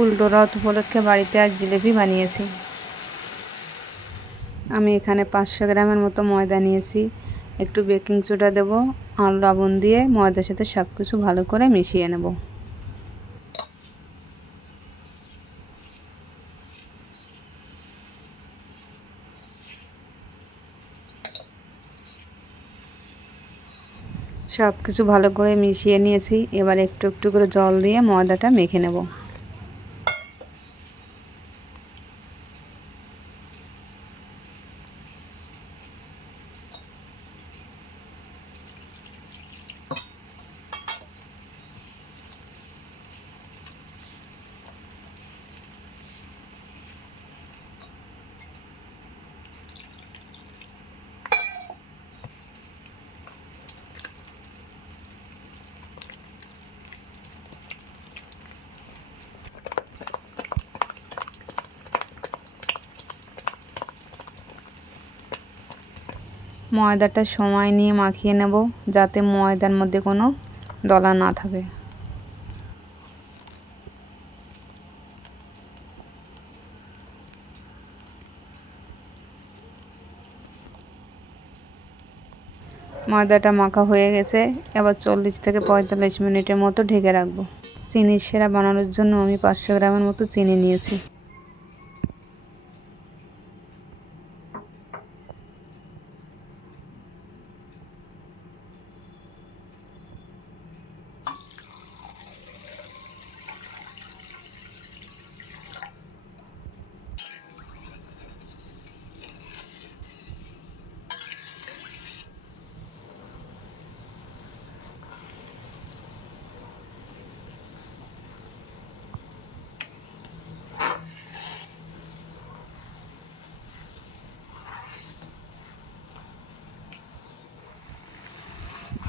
উল্টো রথ উপলক্ষে বাড়িতে আজ জিলেপি বানিয়েছি। আমি এখানে পাঁচশো গ্রামের মতো ময়দা নিয়েছি। একটু বেকিং সোডা দেব, আর লবণ দিয়ে ময়দার সাথে সব কিছু ভালো করে মিশিয়ে নেব। সব কিছু ভালো করে মিশিয়ে নিয়েছি। এবার একটু একটু করে জল দিয়ে ময়দাটা মেখে নেব। ময়দাটা সময় নিয়ে মাখিয়ে নেব যাতে ময়দার মধ্যে কোনো দলা না থাকে। ময়দাটা মাখা হয়ে গেছে, এবার চল্লিশ থেকে পঁয়তাল্লিশ মিনিটের মতো ঢেকে রাখব। চিনির সেরা বানানোর জন্য আমি পাঁচশো গ্রামের মতো চিনি নিয়েছি।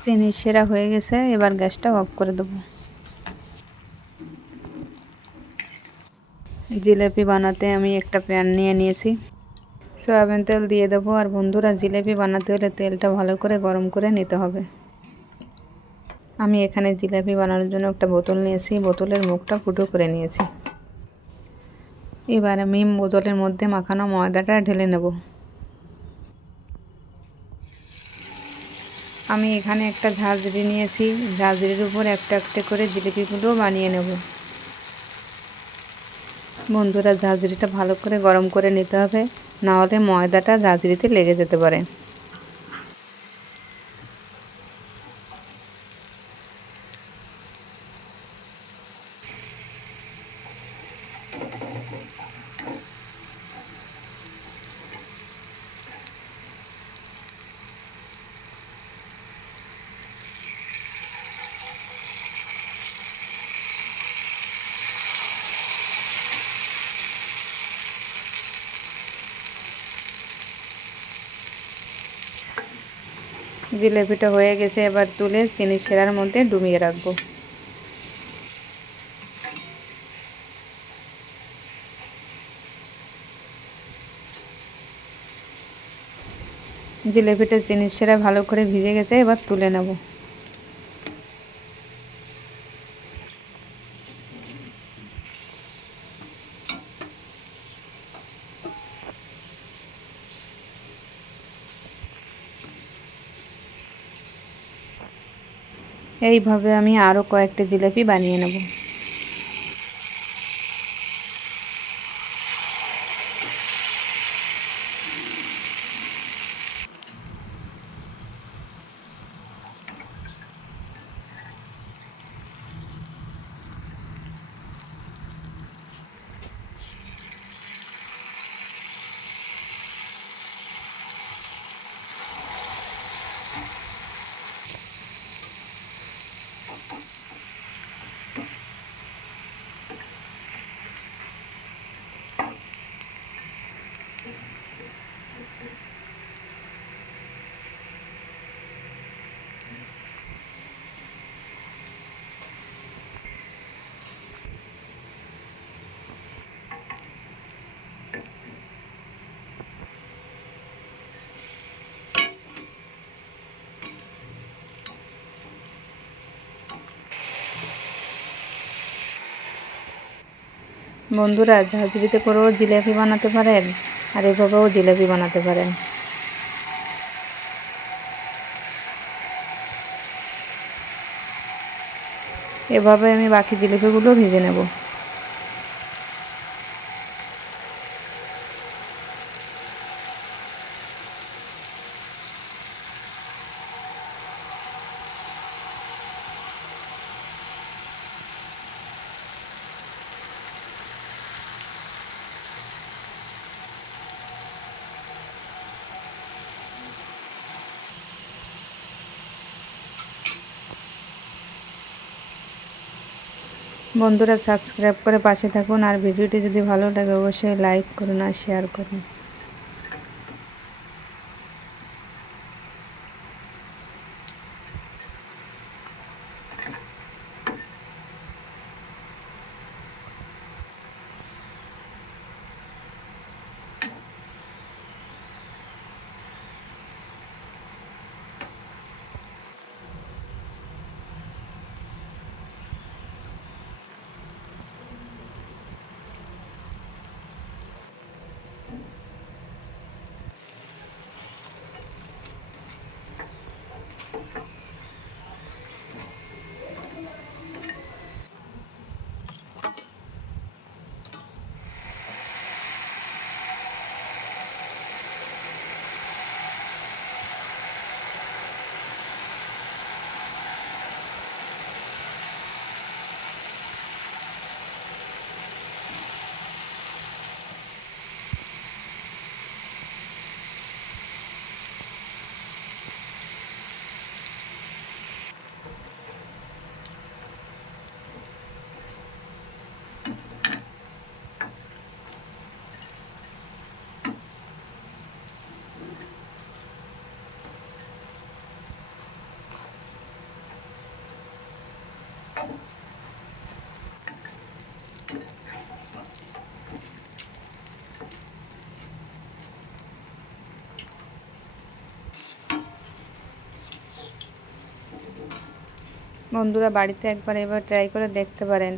চিনি সেরা হয়ে গেছে, এবার গ্যাসটা অফ করে দেবো। জিলেপি বানাতে আমি একটা প্যান নিয়ে নিয়েছি। সয়াবিন তেল দিয়ে দেবো, আর বন্ধুরা, জিলেপি বানাতে হলে তেলটা ভালো করে গরম করে নিতে হবে। আমি এখানে জিলাপি বানানোর জন্য একটা বোতল নিয়েছি, বোতলের মুখটা ফুটো করে নিয়েছি। এবার আমি বোতলের মধ্যে মাখানো ময়দাটা ঢেলে নেব। আমি এখানে একটা ঝাঁঝরি নিয়েছি। ঝাঁঝরির উপর একটা একটা করে জিলিপিগুলো বানিয়ে নেব। বন্ধুরা, ঝাঁঝরিটা ভালো করে গরম করে নিতে হবে। না হলে ময়দাটা ঝাঁঝরিতে লেগে যেতে পারে। জিলেপিটা হয়ে গেছে, এবার তুলে চিনি সেরার মধ্যে ডুবিয়ে রাখব। জিলেপিটা চিনি সেরা ভালো করে ভিজে গেছে, এবার তুলে নেব। এইভাবে আমি আরও কয়েকটা জিলাপি বানিয়ে নেব। বন্ধুরা, ঝাঁঝরিতে করেও জিলাপি বানাতে পারেন আর এভাবেও জিলাপি বানাতে পারেন। এভাবে আমি বাকি জিলিপিগুলো ভেজে নেব। বন্ধুরা সাবস্ক্রাইব করে পাশে থাকুন। আর ভিডিওটি যদি ভালো লাগে, অবশ্যই লাইক করুন আর শেয়ার করুন। বন্ধুরা বাড়িতে একবার এবার ট্রাই করে দেখতে পারেন।